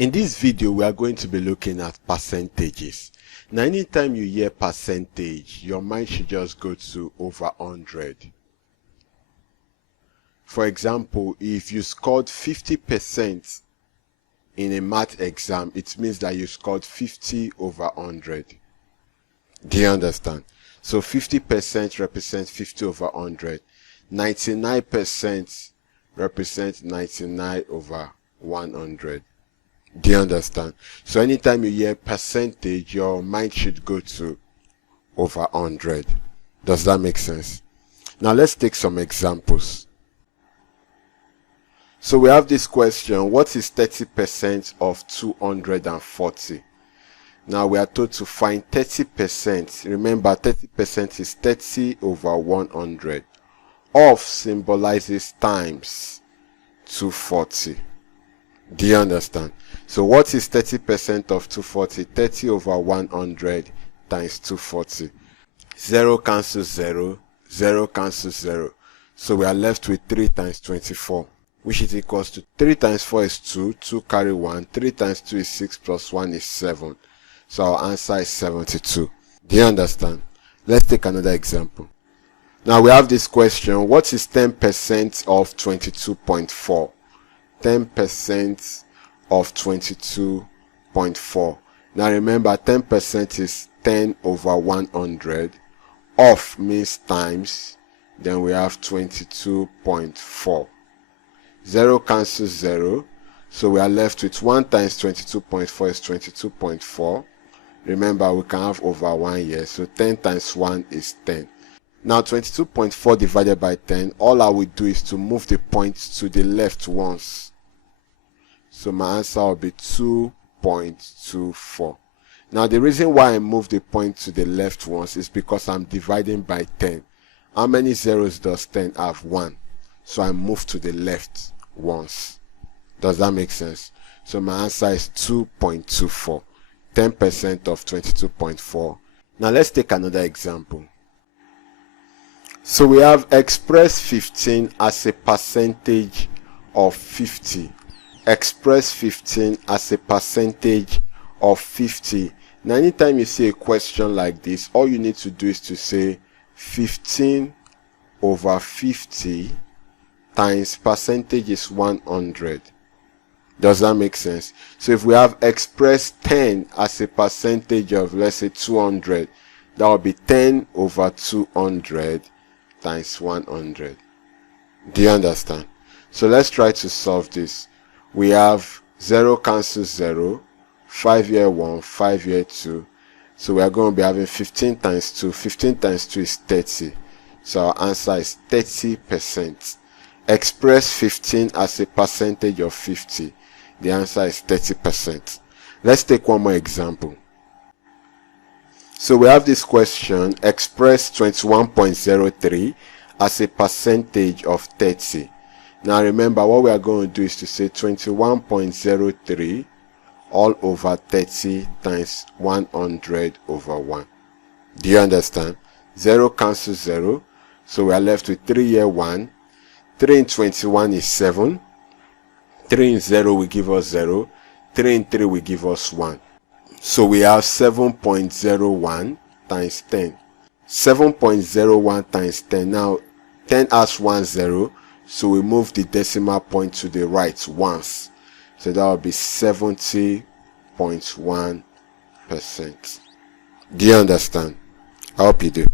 In this video, we are going to be looking at percentages. Now, anytime you hear percentage, your mind should just go to over 100. For example, if you scored 50% in a math exam, it means that you scored 50 over 100. Do you understand? So 50% represents 50 over 100. 99% represents 99 over 100. Do you understand? So anytime you hear percentage, your mind should go to over 100. Does that make sense? Now let's take some examples. So we have this question: what is 30% of 240? Now we are told to find 30%. Remember, 30% is 30 over 100. Of symbolizes times 240. Do you understand? So what is 30% of 240? 30 over 100 times 240. 0 cancels 0. 0 cancels 0. So we are left with 3 times 24, which is equals to 3 times 4 is 2. 2 carry 1. 3 times 2 is 6 plus 1 is 7. So our answer is 72. Do you understand? Let's take another example. Now we have this question: what is 10% of 22.4? 10% of 22.4. Now remember, 10% is 10 over 100. Of means times. Then we have 22.4. 0 cancels 0. So we are left with 1 times 22.4 is 22.4. Remember, we can have over 1 here. So 10 times 1 is 10. Now 22.4 divided by 10, all I will do is to move the point to the left once. So my answer will be 2.24. Now the reason why I move the point to the left once is because I'm dividing by 10. How many zeros does 10 have? 1. So I move to the left once. Does that make sense? So my answer is 2.24. 10% of 22.4. Now let's take another example. So we have express 15 as a percentage of 50. Express 15 as a percentage of 50. Now anytime you see a question like this, all you need to do is to say 15 over 50 times percentage is 100. Does that make sense? So if we have express 10 as a percentage of, let's say, 200, that will be 10 over 200 times 100. Do you understand? So let's try to solve this. We have 0 cancels 0, 5 here 1, 5 here 2. So we are going to be having 15 times 2. 15 times 2 is 30. So our answer is 30%. Express 15 as a percentage of 50. The answer is 30%. Let's take one more example. So we have this question: express 21.03 as a percentage of 30. Now remember, what we are going to do is to say 21.03 all over 30 times 100 over 1. Do you understand? 0 cancels 0. So we are left with 3 here 1. 3 in 21 is 7. 3 in 0 will give us 0. 3 in 3 will give us 1. So we have 7.01 times 10. 7.01 times 10. Now 10 has 1 0. So we move the decimal point to the right once. So that will be 70.1%. Do you understand? I hope you do.